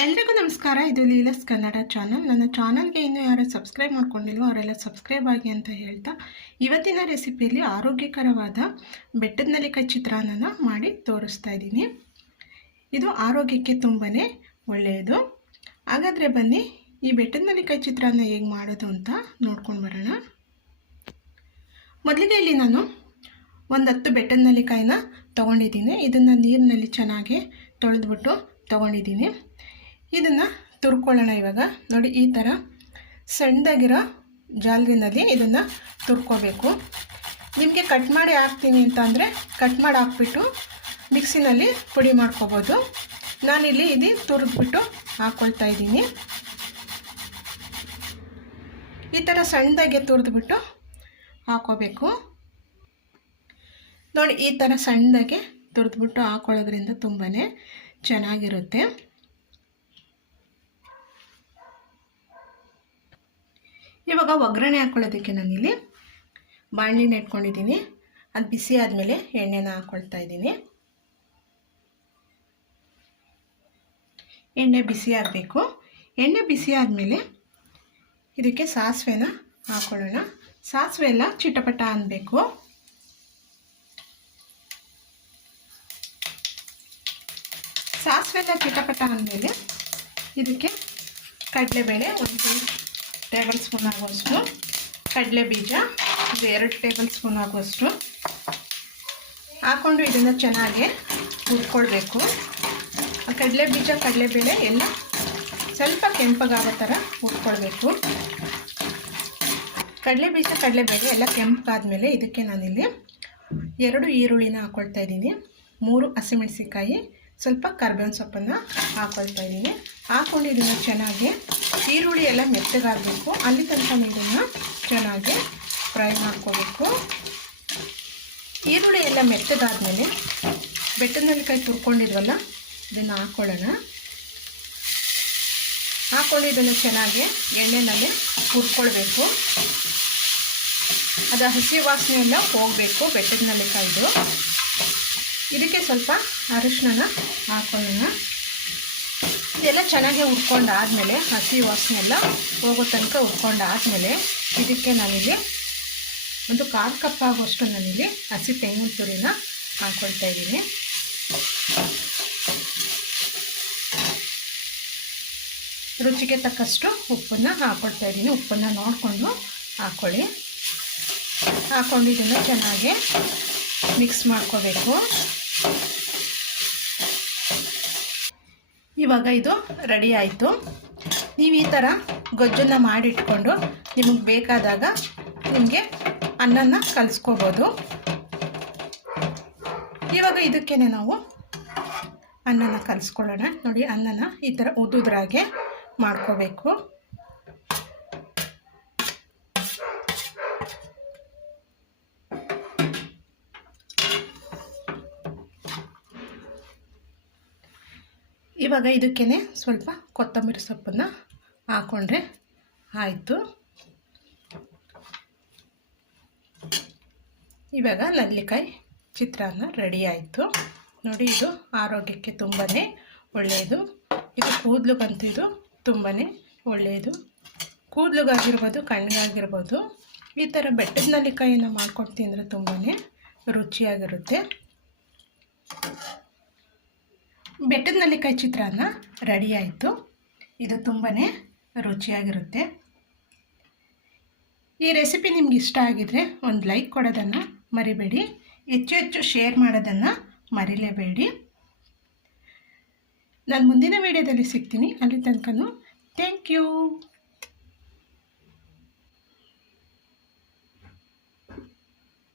ಎಲ್ರಿಗೂ ನಮಸ್ಕಾರ, ಇದು ಲೀಲಸ್ ಕನ್ನಡ ಚಾನಲ್ ನನ್ನ ಚಾನಲ್ಗೆ ಇನ್ನೂ ಯಾರು ಸಬ್ಸ್ಕ್ರೈಬ್ ಮಾಡ್ಕೊಂಡಿಲ್ವೋ ಅವರೆಲ್ಲ ಸಬ್ಸ್ಕ್ರೈಬ್ ಆಗಿ ಅಂತ ಹೇಳ್ತಾ, ಇವತ್ತಿನ ರೆಸಿಪಿಯಲ್ಲಿ ಆರೋಗ್ಯಕರವಾದ ಬೆಟ್ಟದ ನಲಿಕಾಯಿ ಚಿತ್ರಾನ್ನ ಮಾಡಿ ತೋರಿಸ್ತಾ ಇದ್ದೀನಿ. ಇದು ಆರೋಗ್ಯಕ್ಕೆ ತುಂಬಾ ಒಳ್ಳೆಯದು. ಹಾಗಾದರೆ ಬನ್ನಿ, ಈ ಬೆಟ್ಟದ ನಲಿಕಾಯಿ ಚಿತ್ರಾನ್ನ ಹೇಗೆ ಮಾಡೋದು ಅಂತ ನೋಡ್ಕೊಂಡು ಬರೋಣ. ಮೊದಲಿಗೆ ಇಲ್ಲಿ ನಾನು ಒಂದು ಹತ್ತು ಬೆಟ್ಟದ ನಲಿಕಾಯಿನ ತೊಗೊಂಡಿದ್ದೀನಿ. ಇದನ್ನು ನೀರಿನಲ್ಲಿ ಚೆನ್ನಾಗಿ ತೊಳೆದ್ಬಿಟ್ಟು ತೊಗೊಂಡಿದ್ದೀನಿ. ಇದನ್ನು ತುರ್ಕೊಳ್ಳೋಣ ಇವಾಗ. ನೋಡಿ, ಈ ಥರ ಸಣ್ಣದಾಗಿರೋ ಜಾಲರಿನಲ್ಲಿ ಇದನ್ನು ತುರ್ಕೋಬೇಕು. ನಿಮಗೆ ಕಟ್ ಮಾಡಿ ಹಾಕ್ತೀನಿ ಅಂತ ಅಂದರೆ ಕಟ್ ಮಾಡಿ ಹಾಕ್ಬಿಟ್ಟು ಮಿಕ್ಸಿನಲ್ಲಿ ಪುಡಿ ಮಾಡ್ಕೋಬೋದು. ನಾನಿಲ್ಲಿ ಇದು ತುರಿದ್ಬಿಟ್ಟು ಹಾಕ್ಕೊಳ್ತಾ ಇದ್ದೀನಿ. ಈ ಥರ ಸಣ್ಣದಾಗೆ ತುರಿದ್ಬಿಟ್ಟು ಹಾಕೋಬೇಕು. ನೋಡಿ, ಈ ಥರ ಸಣ್ಣದಾಗೆ ತುರಿದ್ಬಿಟ್ಟು ಹಾಕೊಳ್ಳೋದ್ರಿಂದ ತುಂಬಾ ಚೆನ್ನಾಗಿರುತ್ತೆ. ಇವಾಗ ಒಗ್ಗರಣೆ ಹಾಕ್ಕೊಳ್ಳೋದಕ್ಕೆ ನಾನಿಲ್ಲಿ ಬಾಣಲಿನ ಇಟ್ಕೊಂಡಿದ್ದೀನಿ. ಅದು ಬಿಸಿ ಆದಮೇಲೆ ಎಣ್ಣೆನ ಹಾಕ್ಕೊಳ್ತಾ ಇದ್ದೀನಿ. ಎಣ್ಣೆ ಬಿಸಿ ಆಗಬೇಕು. ಎಣ್ಣೆ ಬಿಸಿ ಆದಮೇಲೆ ಇದಕ್ಕೆ ಸಾಸಿವೆನ ಹಾಕ್ಕೊಳ್ಳೋಣ ಸಾಸಿವೆ ಎಲ್ಲ ಚಿಟಪಟ ಅನ್ನಬೇಕು ಸಾಸಿವೆ ಎಲ್ಲ ಚಿಟಪಟ ಅಂದಮೇಲೆ ಇದಕ್ಕೆ ಕಡಲೆಬೇಳೆ ಒಂದು ಟೇಬಲ್ ಸ್ಪೂನ್ ಆಗುವಷ್ಟು ಕಡಲೆ ಬೀಜ, ಇದು ಎರಡು ಟೇಬಲ್ ಸ್ಪೂನ್ ಆಗುವಷ್ಟು. ಹಾಕ್ಕೊಂಡು ಇದನ್ನು ಚೆನ್ನಾಗಿ ಹುರ್ಕೊಳ್ಬೇಕು. ಕಡಲೆ ಬೀಜ ಕಡಲೆಬೇಳೆ ಎಲ್ಲ ಸ್ವಲ್ಪ ಕೆಂಪಗಾಗೋ ಥರ ಹುರ್ಕೊಳ್ಬೇಕು. ಕಡಲೆ ಬೀಜ ಕಡಲೆಬೇಳೆ ಎಲ್ಲ ಕೆಂಪಾದ್ಮೇಲೆ ಇದಕ್ಕೆ ನಾನಿಲ್ಲಿ ಎರಡು ಈರುಳ್ಳಿನ ಹಾಕ್ಕೊಳ್ತಾ ಇದ್ದೀನಿ. ಮೂರು ಹಸಿಮೆಣಸಿಕಾಯಿ ಸ್ವಲ್ಪ ಕರ್ಬೇವಿನ ಸೊಪ್ಪನ್ನು ಹಾಕೊಳ್ತಾ ಇದ್ದೀನಿ. ಹಾಕ್ಕೊಂಡು ಇದನ್ನು ಚೆನ್ನಾಗಿ. ಈರುಳ್ಳಿ ಎಲ್ಲ ಮೆತ್ತಗಾಗಬೇಕು. ಅಲ್ಲಿ ತನಕ ಇದನ್ನು ಚೆನ್ನಾಗಿ ಫ್ರೈ ಮಾಡ್ಕೋಬೇಕು. ಈರುಳ್ಳಿ ಎಲ್ಲ ಮೆತ್ತಗಾದ್ಮೇಲೆ ಕೈ ತುರ್ಕೊಂಡಿದ್ವಲ್ಲ, ಇದನ್ನು ಹಾಕ್ಕೊಳ್ಳೋಣ ಹಾಕ್ಕೊಂಡು ಇದನ್ನು ಚೆನ್ನಾಗಿ ಎಣ್ಣೆನಲ್ಲಿ ಹುರ್ಕೊಳ್ಬೇಕು. ಅದು ಹಸಿ ವಾಸನೆ ಹೋಗಬೇಕು ಬೆಟ್ಟದ ನೆಲ್ಲಿಕಾಯ್ದು ಇದಕ್ಕೆ ಸ್ವಲ್ಪ ಅರಿಶಿನ ಹಾಕೊಳ್ಳೋಣ. ಇದೆಲ್ಲ ಚೆನ್ನಾಗಿ ಹುರ್ಕೊಂಡಾದಮೇಲೆ, ಹಸಿ ವಾಸನೆಲ್ಲ ಹೋಗೋ ತನಕ ಹುರ್ಕೊಂಡಾದಮೇಲೆ ಇದಕ್ಕೆ ನಾನಿಲ್ಲಿ ಒಂದು ಕಾಲು ಕಪ್ ಆಗೋಷ್ಟು ನಾನಿಲ್ಲಿ ಹಸಿ ತೆಂಗಿನ ತುರಿನ ಹಾಕ್ಕೊಳ್ತಾ ಇದ್ದೀನಿ. ರುಚಿಗೆ ತಕ್ಕಷ್ಟು ಉಪ್ಪನ್ನು ಹಾಕ್ಕೊಳ್ತಾ ಇದ್ದೀನಿ. ಉಪ್ಪನ್ನು ನೋಡಿಕೊಂಡು ಹಾಕ್ಕೊಳ್ಳಿ ಹಾಕ್ಕೊಂಡು ಇದನ್ನು ಚೆನ್ನಾಗಿ ಮಿಕ್ಸ್ ಮಾಡ್ಕೋಬೇಕು. ಇವಾಗ ಇದು ರೆಡಿ ಆಯಿತು. ನೀವು ಈ ಥರ ಗೊಜ್ಜನ್ನು ಮಾಡಿಟ್ಕೊಂಡು ನಿಮಗೆ ಬೇಕಾದಾಗ ನಿಮಗೆ ಅನ್ನನ ಕಲಿಸ್ಕೋಬೋದು. ಇವಾಗ ಇದಕ್ಕೇ ನಾವು ಅನ್ನನ ಕಲಿಸ್ಕೊಳ್ಳೋಣ. ನೋಡಿ ಅನ್ನನ ಈ ಥರ ಉದುದ್ರಾಗೆ ಮಾಡ್ಕೋಬೇಕು. ಇವಾಗ ಇದಕ್ಕೇ ಸ್ವಲ್ಪ ಕೊತ್ತಂಬರಿ ಸೊಪ್ಪನ್ನು ಹಾಕ್ಕೊಂಡ್ರೆ ಆಯಿತು. ಇವಾಗ ನಲ್ಲಿಕಾಯಿ ಚಿತ್ರಾನ್ನ ರೆಡಿ ಆಯಿತು. ನೋಡಿ, ಇದು ಆರೋಗ್ಯಕ್ಕೆ ತುಂಬಾ ಒಳ್ಳೆಯದು. ಇದು ಕೂದಲುಗಂತೂ ಇದು ತುಂಬಾ ಒಳ್ಳೆಯದು. ಕೂದಲುಗಾಗಿರ್ಬೋದು ಕಣ್ಣಿಗಾಗಿರ್ಬೋದು ಈ ಥರ ಬೆಟ್ಟದ ನಲ್ಲಿಕಾಯಿನ ಮಾಡ್ಕೊಂಡು ತಿಂದರೆ ತುಂಬಾ ರುಚಿಯಾಗಿರುತ್ತೆ. ಬೆಟ್ಟದ ನಲ್ಲಿಕಾಯಿ ಚಿತ್ರಾನ್ನ ರೆಡಿ ಆಯಿತು. ಇದು ತುಂಬಾ ರುಚಿಯಾಗಿರುತ್ತೆ. ಈ ರೆಸಿಪಿ ನಿಮ್ಗೆ ಇಷ್ಟ ಆಗಿದ್ರೆ ಒಂದು ಲೈಕ್ ಕೊಡೋದನ್ನು ಮರಿಬೇಡಿ. ಹೆಚ್ಚು ಹೆಚ್ಚು ಶೇರ್ ಮಾಡೋದನ್ನು ಮರಿಲೇಬೇಡಿ. ನಾನು ಮುಂದಿನ ವೀಡಿಯೋದಲ್ಲಿ ಸಿಗ್ತೀನಿ. ಅಲ್ಲಿ ತನಕ ಥ್ಯಾಂಕ್ ಯು.